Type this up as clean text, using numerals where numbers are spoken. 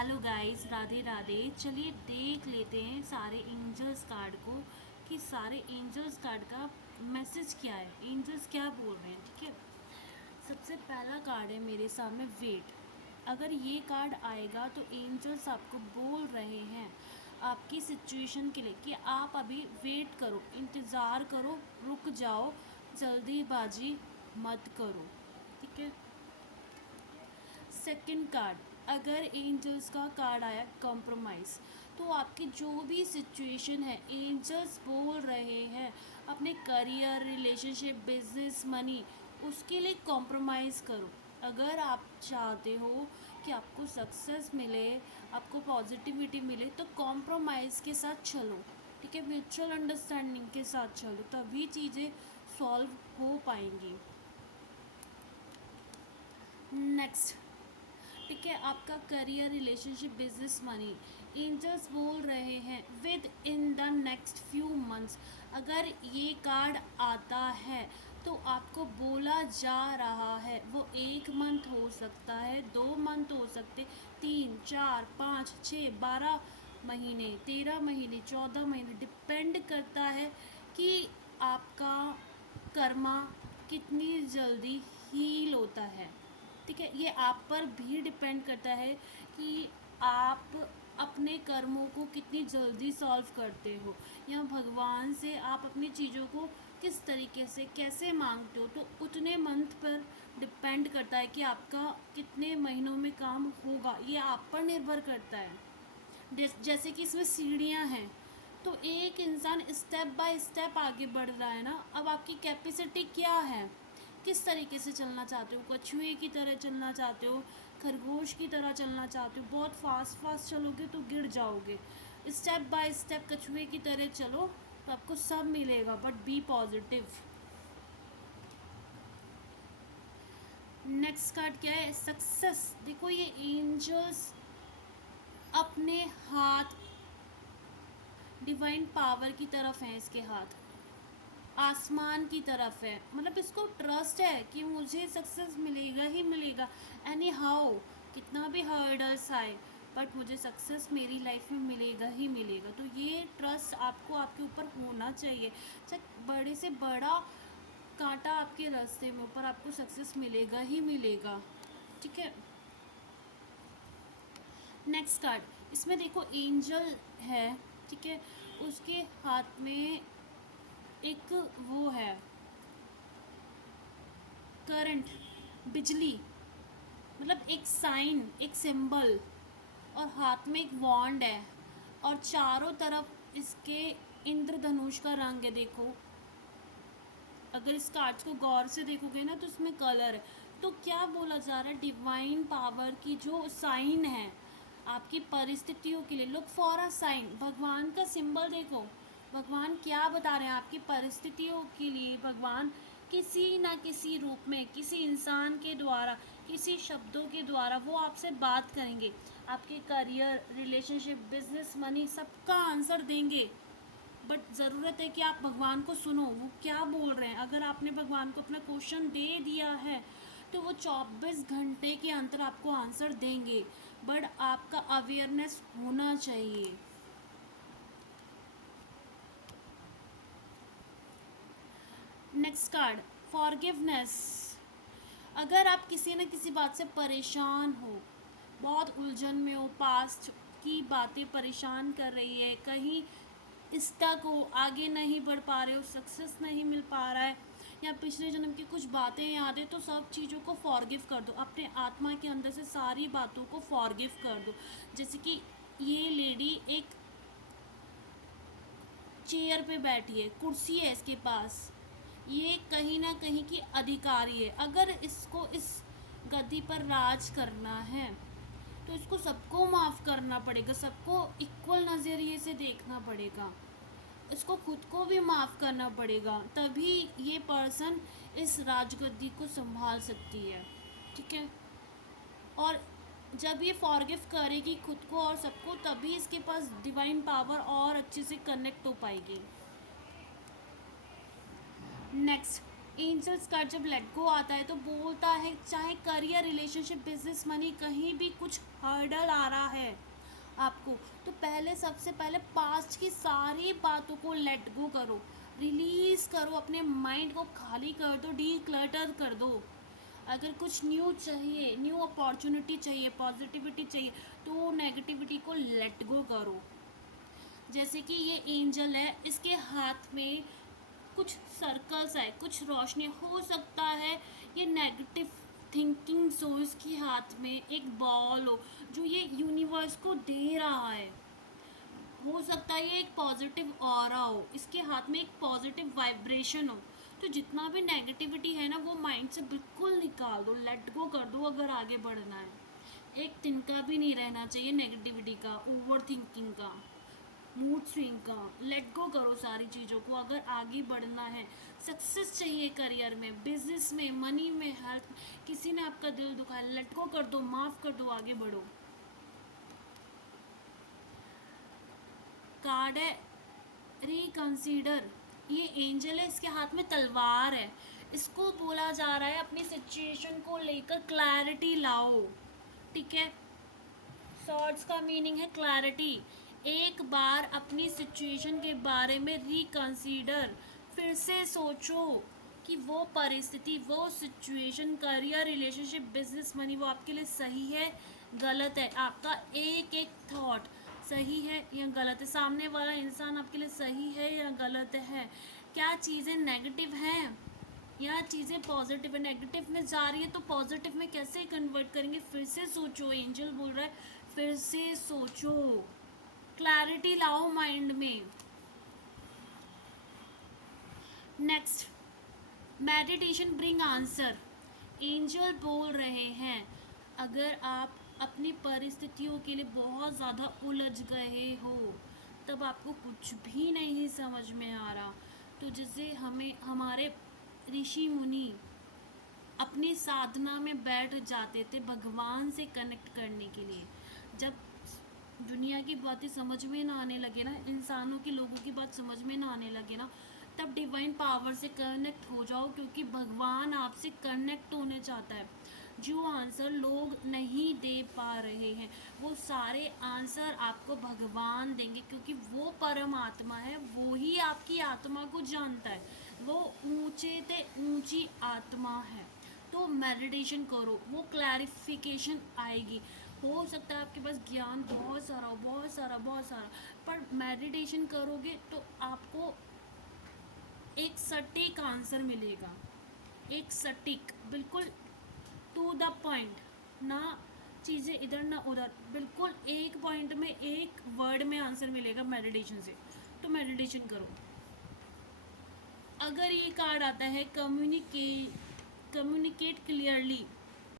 Hello guys, Radhe Radhe. चलिए देख लेते हैं सारे एंजल्स कार्ड को कि सारे एंजल्स कार्ड का मैसेज क्या है, एंजल्स क्या बोल रहे हैं। ठीक है, सबसे पहला कार्ड है मेरे सामने वेट। अगर ये कार्ड आएगा तो एंजल्स आपको बोल रहे हैं आपकी सिचुएशन के लिए कि आप अभी वेट करो, इंतज़ार करो, रुक जाओ, जल्दीबाजी मत करो। ठीक है। सेकंड कार्ड, अगर एंजल्स का कार्ड आया कॉम्प्रोमाइज़, तो आपकी जो भी सिचुएशन है एंजल्स बोल रहे हैं अपने करियर, रिलेशनशिप, बिजनेस, मनी, उसके लिए कॉम्प्रोमाइज़ करो। अगर आप चाहते हो कि आपको सक्सेस मिले, आपको पॉजिटिविटी मिले, तो कॉम्प्रोमाइज़ के साथ चलो। ठीक है, म्यूचुअल अंडरस्टैंडिंग के साथ चलो, तभी चीज़ें सॉल्व हो पाएंगी। नेक्स्ट, ठीक है, आपका career, relationship, business, money, angels बोल रहे हैं within the next few months. अगर ये कार्ड आता है तो आपको बोला जा रहा है, वो 1 मंथ हो सकता है, 2 मंथ हो सकते, 3, 4, 5, 6, 12 महीने, 13 महीने, 14 महीने, डिपेंड करता है कि आपका कर्मा कितनी जल्दी हील होता है। ठीक है, ये आप पर भी डिपेंड करता है कि आप अपने कर्मों को कितनी जल्दी सॉल्व करते हो, या भगवान से आप अपनी चीज़ों को किस तरीके से कैसे मांगते हो। तो उतने मंथ पर डिपेंड करता है कि आपका कितने महीनों में काम होगा, ये आप पर निर्भर करता है। जैसे कि इसमें सीढ़ियाँ हैं, तो एक इंसान स्टेप बाय स्टेप आगे बढ़ रहा है ना। अब आपकी कैपेसिटी क्या है, किस तरीके से चलना चाहते हो, कछुए की तरह चलना चाहते हो, खरगोश की तरह चलना चाहते हो, बहुत फास्ट चलोगे तो गिर जाओगे। स्टेप बाय स्टेप कछुए की तरह चलो तो आपको सब मिलेगा, but be positive. Next card क्या है, सक्सेस। देखो, ये एंजल्स अपने हाथ डिवाइन पावर की तरफ हैं, इसके हाथ आसमान की तरफ है। मतलब इसको ट्रस्ट है कि मुझे सक्सेस मिलेगा ही मिलेगा, एनी हाउ, कितना भी हर्डल्स आए, बट मुझे सक्सेस मेरी लाइफ में मिलेगा ही मिलेगा। तो ये ट्रस्ट आपको आपके ऊपर होना चाहिए, चाहे बड़े से बड़ा कांटा आपके रास्ते में, ऊपर आपको सक्सेस मिलेगा ही मिलेगा। ठीक है। नेक्स्ट कार्ड, इसमें देखो एंजल है। ठीक है, उसके हाथ में एक वो है, करंट, बिजली, मतलब एक साइन, एक सिंबल, और हाथ में एक वॉन्ड है, और चारों तरफ इसके इंद्रधनुष का रंग है। देखो, अगर इस कार्ड्स को गौर से देखोगे ना तो इसमें कलर है। तो क्या बोला जा रहा है, डिवाइन पावर की जो साइन है आपकी परिस्थितियों के लिए, लुक फॉर अ साइन। भगवान का सिंबल देखो, भगवान क्या बता रहे हैं आपकी परिस्थितियों के लिए। भगवान किसी ना किसी रूप में, किसी इंसान के द्वारा, किसी शब्दों के द्वारा वो आपसे बात करेंगे, आपके करियर, रिलेशनशिप, बिजनेस, मनी, सबका आंसर देंगे। बट ज़रूरत है कि आप भगवान को सुनो, वो क्या बोल रहे हैं। अगर आपने भगवान को अपना क्वेश्चन दे दिया है तो वो 24 घंटे के अंदर आपको आंसर देंगे, बट आपका अवेयरनेस होना चाहिए। Next card, forgiveness. अगर आप किसी न किसी बात से परेशान हो, बहुत उलझन में हो, पास्ट की बातें परेशान कर रही है, कहीं स्टक हो, आगे नहीं बढ़ पा रहे हो, सक्सेस नहीं मिल पा रहा है, या पिछले जन्म की कुछ बातें याद है, तो सब चीज़ों को फॉरगिव कर दो। अपने आत्मा के अंदर से सारी बातों को फॉरगिव कर दो। जैसे कि ये लेडी एक चेयर पे बैठी है, कुर्सी है इसके पास, ये कहीं ना कहीं की अधिकारी है। अगर इसको इस गद्दी पर राज करना है तो इसको सबको माफ़ करना पड़ेगा, सबको इक्वल नज़रिए से देखना पड़ेगा, इसको खुद को भी माफ़ करना पड़ेगा, तभी ये पर्सन इस राजगद्दी को संभाल सकती है। ठीक है, और जब ये फॉरगिव करेगी खुद को और सबको, तभी इसके पास डिवाइन पावर और अच्छे से कनेक्ट हो पाएगी। नेक्स्ट, एंजल्स कार्ड जब लेट गो आता है तो बोलता है चाहे करियर, रिलेशनशिप, बिजनेस, मनी, कहीं भी कुछ हर्डल आ रहा है आपको, तो पहले सबसे पहले पास्ट की सारी बातों को लेट गो करो, रिलीज़ करो, अपने माइंड को खाली कर दो, डी क्लटर कर दो। अगर कुछ न्यू चाहिए, न्यू अपॉर्चुनिटी चाहिए, पॉजिटिविटी चाहिए, तो नेगेटिविटी को लेट गो करो। जैसे कि ये एंजल है, इसके हाथ में कुछ सर्कल्स है, कुछ रोशनी, हो सकता है ये नेगेटिव थिंकिंग हो, इसके हाथ में एक बॉल हो जो ये यूनिवर्स को दे रहा है। हो सकता है ये एक पॉजिटिव ऑरा हो, इसके हाथ में एक पॉजिटिव वाइब्रेशन हो। तो जितना भी नेगेटिविटी है ना, वो माइंड से बिल्कुल निकाल दो, लेट गो कर दो अगर आगे बढ़ना है। एक तिनका भी नहीं रहना चाहिए नेगेटिविटी का, ओवर थिंकिंग का, मूड स्विंग का। लेट गो करो सारी चीज़ों को अगर आगे बढ़ना है। सक्सेस चाहिए करियर में, बिजनेस में, मनी में, हेल्थ में, किसी ने आपका दिल दुखाया, लेट गो कर दो, माफ़ कर दो, आगे बढ़ो। कार्ड है रिकंसीडर, ये एंजल है, इसके हाथ में तलवार है। इसको बोला जा रहा है अपनी सिचुएशन को लेकर क्लैरिटी लाओ, ठीक है। शॉर्ट्स का मीनिंग है क्लैरिटी। एक बार अपनी सिचुएशन के बारे में रिकंसीडर, फिर से सोचो कि वो परिस्थिति, वो situation, career, relationship, business, money, वो आपके लिए सही है, गलत है। आपका एक एक थॉट सही है या गलत है, सामने वाला इंसान आपके लिए सही है या गलत है, क्या चीज़ें नेगेटिव हैं या चीज़ें पॉजिटिव है। नेगेटिव में जा रही है तो पॉजिटिव में कैसे कन्वर्ट करेंगे, फिर से सोचो। एंजल बोल रहा है फिर से सोचो, क्लैरिटी लाओ माइंड में। Next, meditation bring answer. Angel बोल रहे हैं अगर आप अपनी परिस्थितियों के लिए बहुत ज़्यादा उलझ गए हो, तब आपको कुछ भी नहीं समझ में आ रहा, तो जैसे हमें हमारे ऋषि मुनि अपनी साधना में बैठ जाते थे भगवान से कनेक्ट करने के लिए। जब दुनिया की बातें समझ में ना आने लगे ना, इंसानों की, लोगों की बात समझ में ना आने लगे ना, तब डिवाइन पावर से कनेक्ट हो जाओ, क्योंकि भगवान आपसे कनेक्ट होने चाहता है। जो आंसर लोग नहीं दे पा रहे हैं, वो सारे आंसर आपको भगवान देंगे, क्योंकि वो परमात्मा है, वो ही आपकी आत्मा को जानता है, वो ऊंचे ते ऊंची आत्मा है। तो मेडिटेशन करो, वो क्लैरिफिकेशन आएगी। हो सकता है आपके पास ज्ञान बहुत सारा हो, बहुत सारा, बहुत सारा, पर मेडिटेशन करोगे तो आपको एक सटीक आंसर मिलेगा, एक सटीक, बिल्कुल टू द पॉइंट, ना चीज़ें इधर ना उधर, बिल्कुल एक पॉइंट में, एक वर्ड में आंसर मिलेगा मेडिटेशन से। तो मेडिटेशन करो। अगर ये कार्ड आता है कम्युनिकेट क्लियरली,